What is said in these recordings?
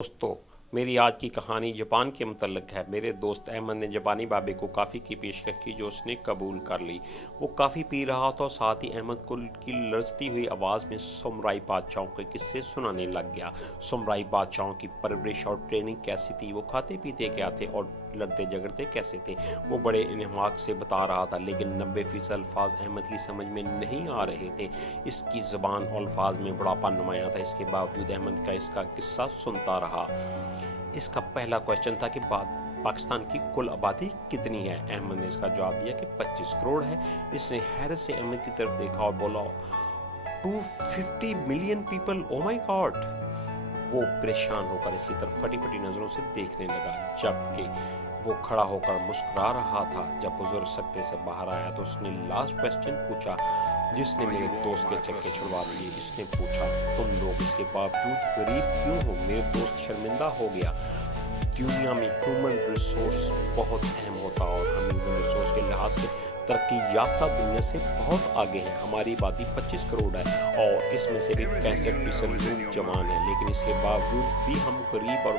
दोस्तों, मेरी आज की कहानी जापान के मुतल्लिक़ है। मेरे दोस्त अहमद ने जापानी बाबे को कॉफ़ी की पेशकश की जो उसने कबूल कर ली। वो काफ़ी पी रहा था और साथ ही अहमद को की लरजती हुई आवाज़ में समुराई बादशाहों के किस्से सुनाने लग गया। समुराई बादशाहों की परवरिश और ट्रेनिंग कैसी थी, वो खाते पीते क्या थे और लड़ते झगड़ते कैसे थे, वो बड़े इन्हमाक से बता रहा था। लेकिन 90% अल्फाज अहमद की समझ में नहीं आ रहे थे। इसकी ज़बान और अल्फाज में बुढ़ापा नुमाया था। इसके बावजूद अहमद का इसका किस्सा सुनता रहा। इसका पहला क्वेश्चन था कि पाकिस्तान की कुल आबादी कितनी है। अहमद ने इसका जवाब दिया कि 25 करोड़ है। इसने हैरत से अहमद की तरफ देखा और बोला 250 million people, oh my God. वो परेशान होकर इसकी तरफ फटी फटी नजरों से देखने लगा, जबकि वो खड़ा होकर मुस्कुरा रहा था। जब बुजुर्ग सकते से बाहर आया तो उसने लास्ट क्वेश्चन पूछा, जिसने मेरे दोस्त के चक्के छुड़वा दिए। इसने पूछा, तुम लोग इसके बावजूद गरीब क्यों हो। मेरे दोस्त शर्मिंदा हो गया। दुनिया में ह्यूमन रिसोर्स बहुत अहम होता और हम ह्यूमन रिसोर्स के लिहाज से तरक्की याफ्ता दुनिया से बहुत आगे हैं। हमारी आबादी 25 करोड़ है और इसमें से भी 65% लोग जवान हैं, लेकिन इसके बावजूद भी हम गरीब और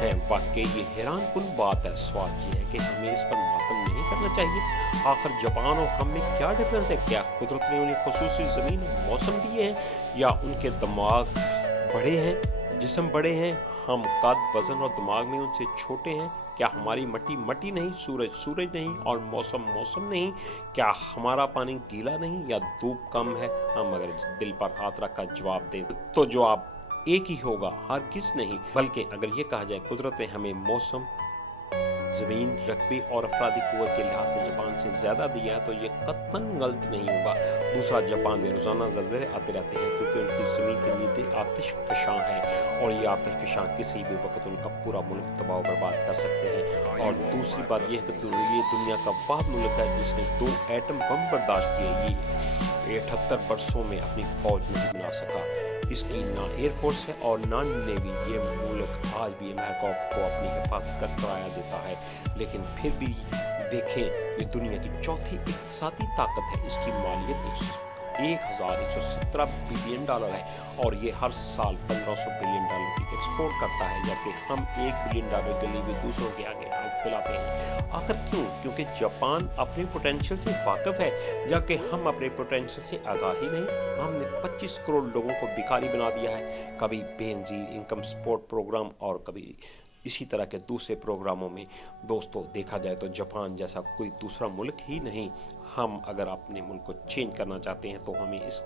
हैं। वाकई ये हैरान कुन बात है। सवाल ये है कि हमें इस पर मातम नहीं करना चाहिए। आखिर जापान और हम में क्या डिफरेंस है। क्या कुदरत ने उन्हें खुसूसी ज़मीन मौसम दिए हैं, या उनके दिमाग बड़े हैं, जिस्म बड़े हैं। हम कद, वजन और दिमाग में उनसे छोटे हैं। क्या हमारी मट्टी नहीं, सूरज नहीं और मौसम नहीं। क्या हमारा पानी गीला नहीं या धूप कम है। हम अगर दिल पर हाथ रखकर जवाब दें तो जवाब एक ही होगा, हरगिज़ नहीं। बल्कि अगर ये कहा जाए कुदरत ने हमें मौसम, ज़मीन, रकबे और अफरादी कुव्वत के लिहाज से जापान से ज़्यादा दिया है तो ये कतन गलत नहीं होगा। दूसरा, जापान में रोज़ाना ज़लज़ले आते रहते हैं क्योंकि उनकी ज़मीन की नीति आतिश फ़शां है और ये आतिश फ़शां किसी भी वक्त उनका पूरा मुल्क तबाह बर्बाद कर सकते हैं। और दूसरी बात यह है कि ये दुनिया का वाहिद मुल्क है जिसने 2 एटम बम बर्दाश्त किए। ये 78 बरसों में अपनी फ़ौज नहीं बना सका। इसकी ना एयरफोर्स है और ना नेवी। ये मुल्क आज भी अमेरिका को अपनी हिफाजत का किराया देता है, लेकिन फिर भी देखें, ये दुनिया की चौथी इक़्तिसादी ताकत है। इसकी मालियत 1117 बिलियन डॉलर है और ये हर साल 1500 बिलियन डॉलर की एक्सपोर्ट करता है, जबकि हम 1 बिलियन डॉलर के लिए भी दूसरों के आगे हाथ फैलाते हैं। आखिर क्यों? क्योंकि जापान अपने पोटेंशियल से वाकिफ है, जबकि हम अपने पोटेंशियल से आगाह ही नहीं। हमने 25 करोड़ लोगों को भिखारी बना दिया है, कभी बेनज़ीर इनकम सपोर्ट प्रोग्राम और कभी इसी तरह के दूसरे प्रोग्रामों में। दोस्तों, देखा जाए तो जापान जैसा कोई दूसरा मुल्क ही नहीं। हम अगर अपने मुल्क को चेंज करना चाहते हैं तो हमें इस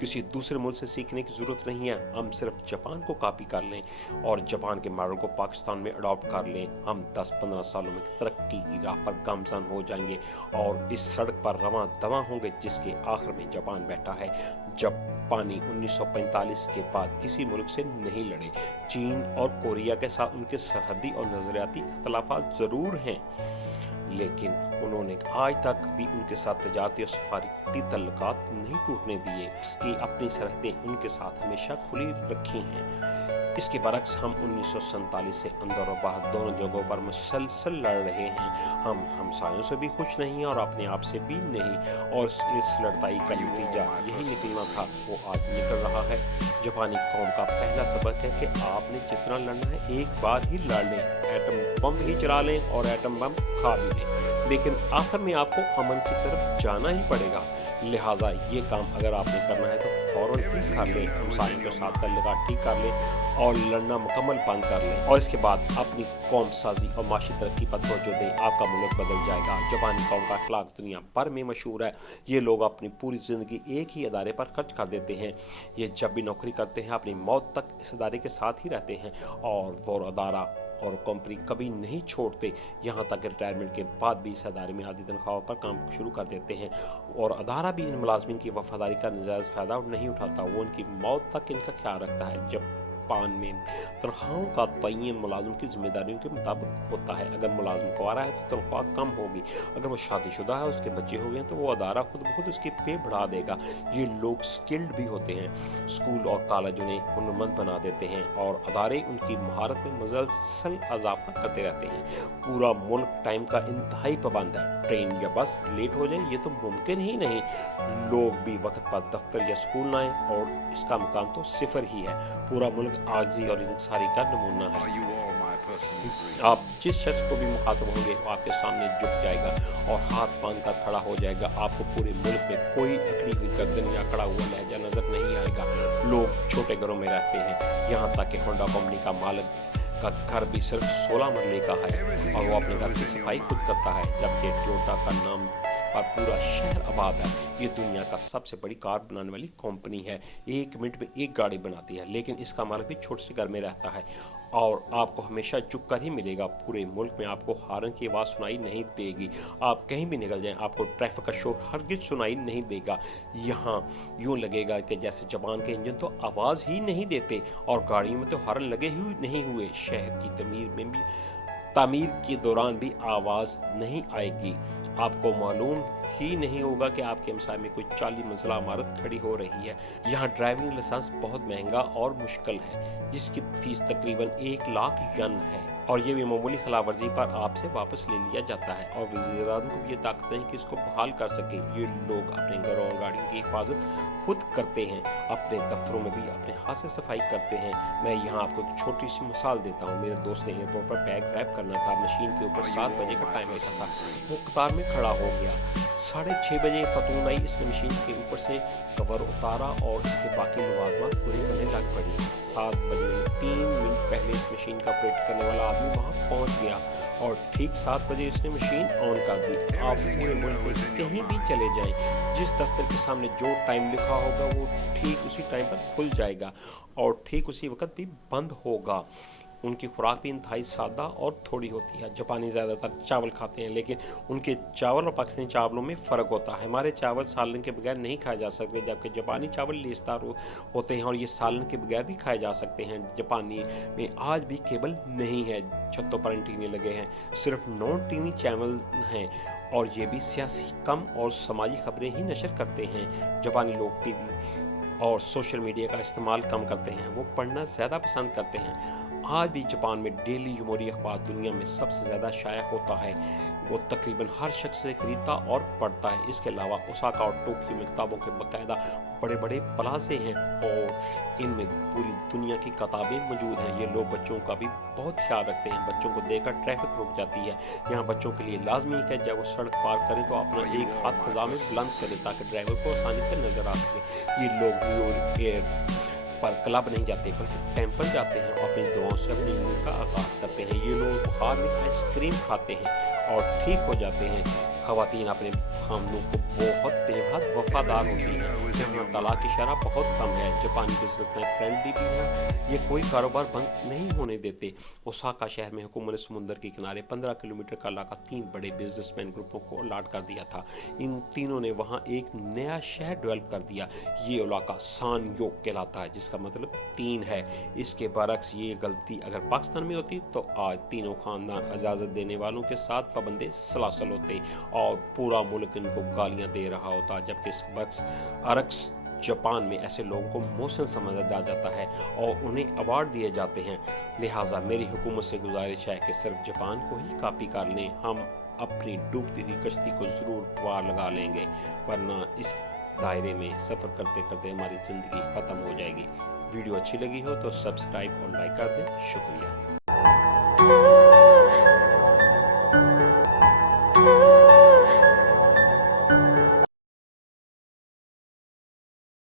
किसी दूसरे मुल्क से सीखने की ज़रूरत नहीं है। हम सिर्फ जापान को कॉपी कर लें और जापान के मॉडल को पाकिस्तान में अडॉप्ट कर लें। हम 10-15 सालों में तरक्की की राह पर गामज़न हो जाएंगे और इस सड़क पर रवां दवां होंगे जिसके आखिर में जापान बैठा है। जापानी 1945 के बाद किसी मुल्क से नहीं लड़े। चीन और कोरिया के साथ उनके सरहदी और नज़रियाती इख्तलाफात ज़रूर हैं, लेकिन उन्होंने आज तक भी उनके साथ तजारती और सफारती तल्लुकात नहीं टूटने दिए। इसकी अपनी सरहदें उनके साथ हमेशा खुली रखी हैं। इसके बरक्स हम 1947 से अंदर और बाहर दोनों जगहों पर मुसलसल लड़ रहे हैं। हम हमसायों से भी खुश नहीं और अपने आप से भी नहीं, और इस लड़ाई का नतीजा यही निकलना था वो आज निकल रहा है। जापानी कौम का पहला सबक है कि आपने जितना लड़ना है एक बार ही लड़ लें, एटम बम ही चला लें और एटम बम खा भी लें, लेकिन आखिर में आपको अमन की तरफ जाना ही पड़ेगा। लिहाजा ये काम अगर आपने करना है तो फ़ौरन ठीक कर लें, हमसायों के साथ तल्लुकात ठीक कर लें और लड़ना मुकम्मल बंद कर लें, और इसके बाद अपनी कौम साजी और माशी तरक्की पर तवज्जो दें। आपका मुल्क बदल जाएगा। जापानी कौम का अखलाक दुनिया भर में मशहूर है। ये लोग अपनी पूरी ज़िंदगी एक ही अदारे पर खर्च कर देते हैं। ये जब भी नौकरी करते हैं अपनी मौत तक इस अदारे के साथ ही रहते हैं और वो अदारा और कंपनी कभी नहीं छोड़ते। यहाँ तक रिटायरमेंट के बाद भी इस अदारे में आधी तनख्वाह पर काम शुरू कर देते हैं और अदारा भी इन मुलाजमिन की वफादारी का नजायज़ फ़ायदा नहीं उठाता। वो उनकी मौत तक इनका ख्याल रखता है। जापान में तनख्वाहों का तयन मुलाजिम की जिम्मेदारियों के मुताबिक होता है। अगर मुलाजिम कुंवारा है तो तनख्वाह कम होगी, अगर वो शादीशुदा है, उसके बच्चे हो गए तो वो अदारा खुद ब खुद उसके पे बढ़ा देगा। ये लोग स्किल्ड भी होते हैं। स्कूल और कॉलेज उन्हें हुनरमंद बना देते हैं और अदारे उनकी महारत में मुसलसल इजाफा करते रहते हैं। पूरा मुल्क टाइम का इंतहाई पाबंद है। ट्रेन या बस लेट हो जाए ये तो मुमकिन ही नहीं। लोग भी वक्त पर दफ्तर या स्कूल आएँ और इसका मुकाम तो सिफर ही है। पूरा मुल्क आजी और इंकसारी का नमूना है। Are you all my personal dreams? आप जिस शख्स को भी मुखातब होंगे वो आपके सामने झुक जाएगा और हाथ बांध कर खड़ा हो जाएगा। आपको पूरे मुल्क में कोई अकड़ी हुई गर्दन या अकड़ा हुआ लहजा नजर नहीं आएगा। लोग छोटे घरों में रहते हैं, यहाँ तक कि होंडा कंपनी का मालिक का घर भी सिर्फ 16 मरले का है और वो अपने घर की सफाई खुद करता है, जबकि टोयोटा का नाम पर पूरा शहर आबाद है। ये दुनिया का सबसे बड़ी कार बनाने वाली कंपनी है, 1 मिनट में एक गाड़ी बनाती है, लेकिन इसका मालिक भी छोटे से घर में रहता है और आपको हमेशा झुक कर ही मिलेगा। पूरे मुल्क में आपको हारन की आवाज़ सुनाई नहीं देगी। आप कहीं भी निकल जाएं, आपको ट्रैफिक का शोर हरगिज सुनाई नहीं देगा। यहाँ यूँ लगेगा कि जैसे जापान के इंजन तो आवाज़ ही नहीं देते और गाड़ियों में तो हारन लगे ही नहीं हुए। शहर की तामीर के दौरान भी आवाज़ नहीं आएगी। आपको मालूम ही नहीं होगा कि आपके हमसाए में कोई 40 मंजिला इमारत खड़ी हो रही है। यहाँ ड्राइविंग लाइसेंस बहुत महंगा और मुश्किल है, जिसकी फीस तकरीबन 1 लाख यन है और ये भी मामूली खिलाफवर्जी पर आपसे वापस ले लिया जाता है और वज़ीर-ए-आज़म को भी ये ताकत नहीं कि इसको बहाल कर सके। ये लोग अपने घरों और गाड़ियों की हिफाजत खुद करते हैं, अपने दफ्तरों में भी अपने हाथ से सफाई करते हैं। मैं यहाँ आपको एक छोटी सी मिसाल देता हूँ। मेरे दोस्त ने एयरपोर्ट पर बैग रैप करना था, मशीन के ऊपर 7 बजे का टाइम लिखा था, वो कतार में खड़ा हो गया। 6:30 बजे खतून आई, इसने मशीन के ऊपर से कवर उतारा और इसके बाकी लवाजमात पूरी करने लग पड़ी। 7 बजे 3 मिनट पहले इस मशीन का ऑपरेट करने वाला आदमी वहाँ पहुँच गया और ठीक 7 बजे इसने मशीन ऑन कर दी। आप पूरे मुल्क में कहीं भी चले जाएं, जिस दफ्तर के सामने जो टाइम लिखा होगा वो ठीक उसी टाइम पर खुल जाएगा और ठीक उसी वक्त भी बंद होगा। उनकी खुराक भी इंतहाई सादा और थोड़ी होती है। जापानी ज़्यादातर चावल खाते हैं, लेकिन उनके चावल और पाकिस्तानी चावलों में फ़र्क होता है। हमारे चावल सालन के बगैर नहीं खाए जा सकते, जबकि जापानी चावल लेसदार होते हैं और ये सालन के बगैर भी खाए जा सकते हैं। जापानी में आज भी केबल नहीं है, छतों पर एंटीने लगे हैं, सिर्फ नॉन टीवी चैनल हैं और ये भी सियासी कम और समाजी खबरें ही नशर करते हैं। जापानी लोग टीवी और सोशल मीडिया का इस्तेमाल कम करते हैं, वो पढ़ना ज़्यादा पसंद करते हैं। आज भी जापान में डेली जमहूरी अखबार दुनिया में सबसे ज़्यादा शाया होता है, वो तकरीबन हर शख्स से खरीदता और पढ़ता है। इसके अलावा ओसाका और टोक्यो में किताबों के बाकायदा बड़े बड़े प्लाजे हैं और इनमें पूरी दुनिया की किताबें मौजूद हैं। ये लोग बच्चों का भी बहुत ख्याल रखते हैं, बच्चों को देखकर ट्रैफिक रुक जाती है। यहाँ बच्चों के लिए लाजमी है कि जब वो सड़क पार करें तो अपना एक हाथ फिजा में बुलंद करें ताकि ड्राइवर को आसानी से नजर आ सके। ये लोग पर क्लब नहीं जाते बल्कि टेम्पल जाते हैं और अपनी दुआओं से अपनी नींद का आगाज़ करते हैं। ये लोग बुखार में आइसक्रीम खाते हैं और ठीक हो जाते हैं। ख़वातीन अपने खामनों को बहुत बेहद वफादार होती हैं। यहाँ तलाक की शरह बहुत कम है। जापानी बिजनेसमैन फ्रेंडली भी हैं, ये कोई कारोबार बंद नहीं होने देते। ओसाका शहर में हुकूमत ने समुंदर के किनारे 15 किलोमीटर का इलाका 3 बड़े बिजनेसमैन ग्रुपों को अलाट कर दिया था। इन तीनों ने वहाँ एक नया शहर डेवलप कर दिया। ये इलाका सानयोग कहलाता है, जिसका मतलब 3 है। इसके बरक्स ये गलती अगर पाकिस्तान में होती तो आज तीनों खानदान इजाज़त देने वालों के साथ पाबंदे सलासल होते और पूरा मुल्क इनको गालियां दे रहा होता, जबकि इस बरक्स अरक्स जापान में ऐसे लोगों को मोहसिन समझा जाता है और उन्हें अवार्ड दिए जाते हैं। लिहाजा मेरी हुकूमत से गुजारिश है कि सिर्फ जापान को ही कॉपी कर लें, हम अपनी डूबती हुई कश्ती को ज़रूर पार लगा लेंगे, वरना इस दायरे में सफ़र करते करते हमारी ज़िंदगी ख़त्म हो जाएगी। वीडियो अच्छी लगी हो तो सब्सक्राइब और लाइक कर दें। शुक्रिया।